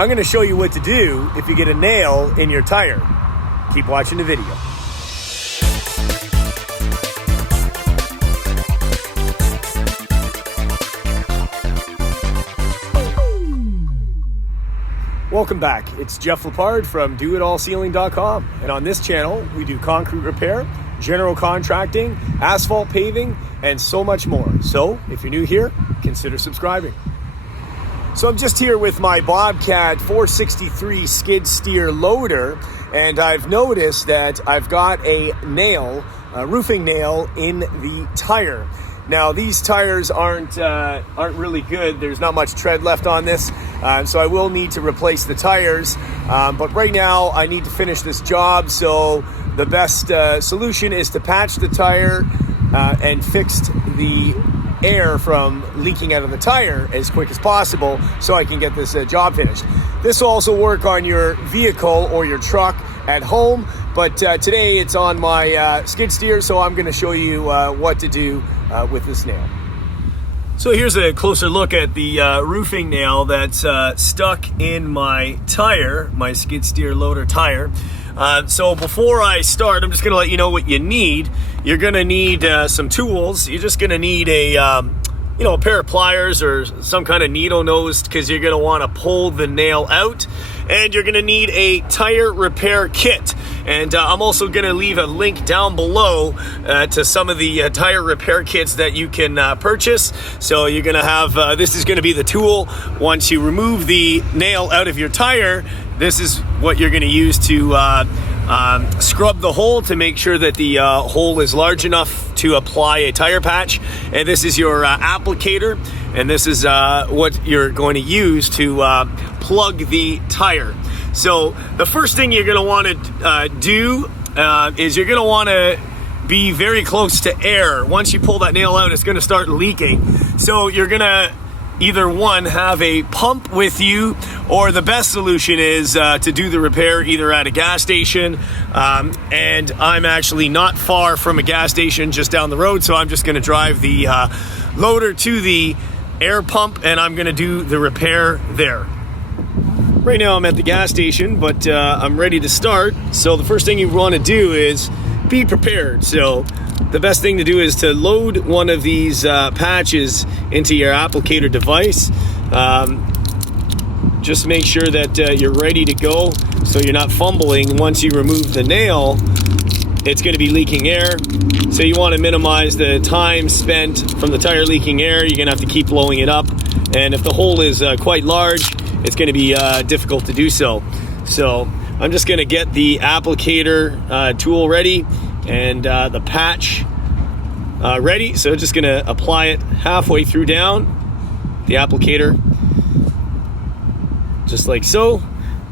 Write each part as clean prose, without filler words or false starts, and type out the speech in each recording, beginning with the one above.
I'm going to show you what to do if you get a nail in your tire. Keep watching the video. Welcome back. It's Jeff Lepard from DoItAllSealing.com, and on this channel we do concrete repair, general contracting, asphalt paving, and so much more. So if you're new here, consider subscribing. So I'm just here with my Bobcat 463 skid steer loader, and I've noticed that I've got a nail, a roofing nail in the tire. Now these tires aren't really good. There's not much tread left on this, so I will need to replace the tires. But right now I need to finish this job, so the best solution is to patch the tire and fix the air from leaking out of the tire as quick as possible so I can get this job finished. This will also work on your vehicle or your truck at home, but today it's on my skid steer, so I'm going to show you what to do with this nail. So here's a closer look at the roofing nail that's stuck in my tire, my skid steer loader tire. So before I start, I'm just going to let you know what you need. You're going to need some tools. You're just going to need a pair of pliers or some kind of needle nose, because you're going to want to pull the nail out. And you're going to need a tire repair kit. And I'm also going to leave a link down below to some of the tire repair kits that you can purchase. So you're going to have, this is going to be the tool. Once you remove the nail out of your tire, this is what you're going to use to scrub the hole to make sure that the hole is large enough to apply a tire patch. And this is your applicator, and this is what you're going to use to plug the tire. So the first thing you're going to want to do is you're going to want to be very close to air. Once you pull that nail out, it's going to start leaking. So you're going to either one, have a pump with you, or the best solution is to do the repair either at a gas station. And I'm actually not far from a gas station just down the road, so I'm just going to drive the loader to the air pump and I'm going to do the repair there. Right now I'm at the gas station, but I'm ready to start. So the first thing you want to do is be prepared. So the best thing to do is to load one of these patches into your applicator device. Just make sure that you're ready to go so you're not fumbling. Once you remove the nail, it's going to be leaking air. So you want to minimize the time spent from the tire leaking air. You're going to have to keep blowing it up. And if the hole is quite large, it's going to be difficult to do so. So I'm just going to get the applicator tool ready and the patch ready. So just going to apply it halfway through down the applicator, just like so.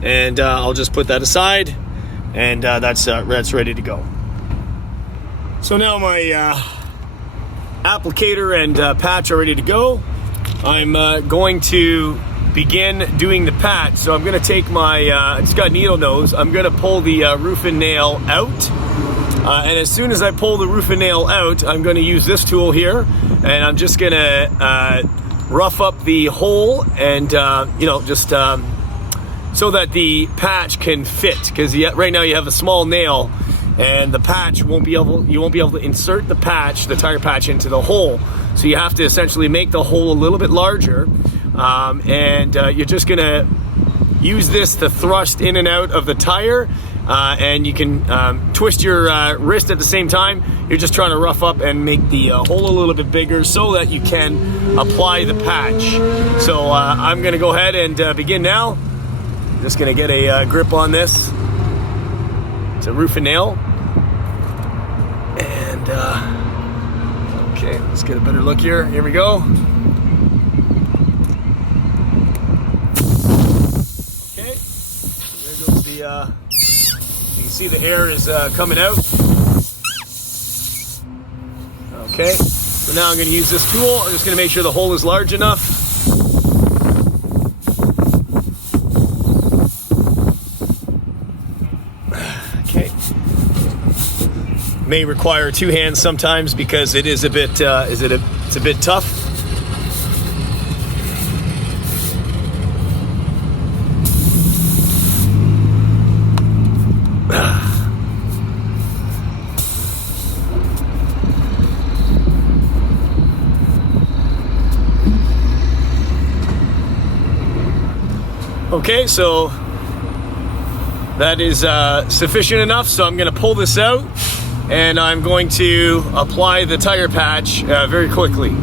And I'll just put that aside, and that's ready to go. So now my applicator and patch are ready to go. I'm going to begin doing the patch. So I'm going to take my, it's got needle nose. I'm going to pull the roofing nail out. And as soon as I pull the roofing nail out, I'm going to use this tool here. And I'm just going to rough up the hole and, just so that the patch can fit. Because right now you have a small nail, and the patch you won't be able to insert the tire patch into the hole. So you have to essentially make the hole a little bit larger. And you're just going to use this to thrust in and out of the tire, and you can twist your wrist at the same time. You're just trying to rough up and make the hole a little bit bigger so that you can apply the patch. So I'm going to go ahead and begin now. Just going to get a grip on this. It's a roofing nail. And okay, let's get a better look here. Here we go. You can see the air is coming out. Okay, so now I'm going to use this tool. I'm just going to make sure the hole is large enough. Okay. May require two hands sometimes because it is a bit it's a bit tough. Okay, so that is sufficient enough. So I'm going to pull this out and I'm going to apply the tire patch very quickly.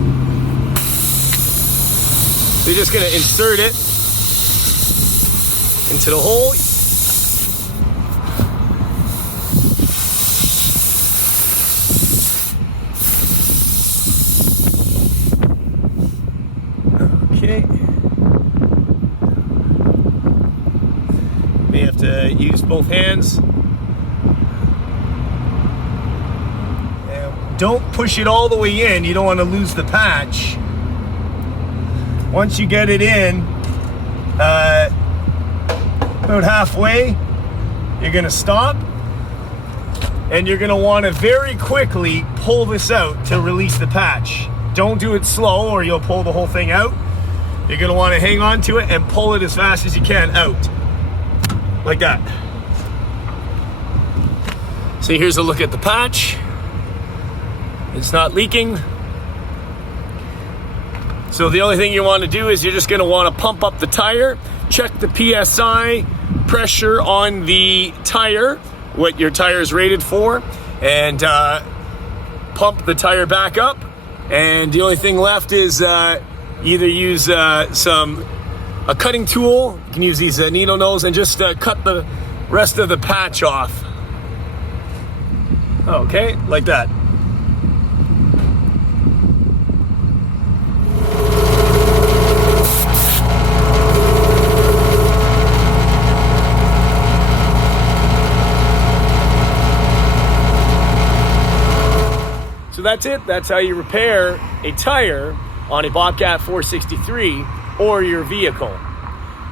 So you're just going to insert it into the hole. Okay. May have to use both hands. Don't push it all the way in. You don't want to lose the patch. Once you get it in, about halfway, you're going to stop. And you're going to want to very quickly pull this out to release the patch. Don't do it slow or you'll pull the whole thing out. You're going to want to hang on to it and pull it as fast as you can out. Like that. So here's a look at the patch. It's not leaking. So the only thing you want to do is you're just going to want to pump up the tire, check the PSI pressure on the tire, what your tire is rated for, and pump the tire back up. And the only thing left is either use a cutting tool. You can use these needle nose and just cut the rest of the patch off. Okay, like that. So that's it. That's how you repair a tire on a Bobcat 463 or your vehicle.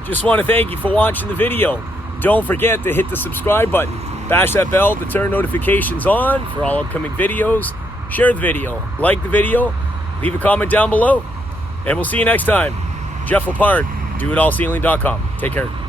Just want to thank you for watching the video. Don't forget to hit the subscribe button. Bash that bell to turn notifications on for all upcoming videos. Share the video. Like the video. Leave a comment down below. And we'll see you next time. Jeff Lepard, DoItAllCeiling.com. Take care.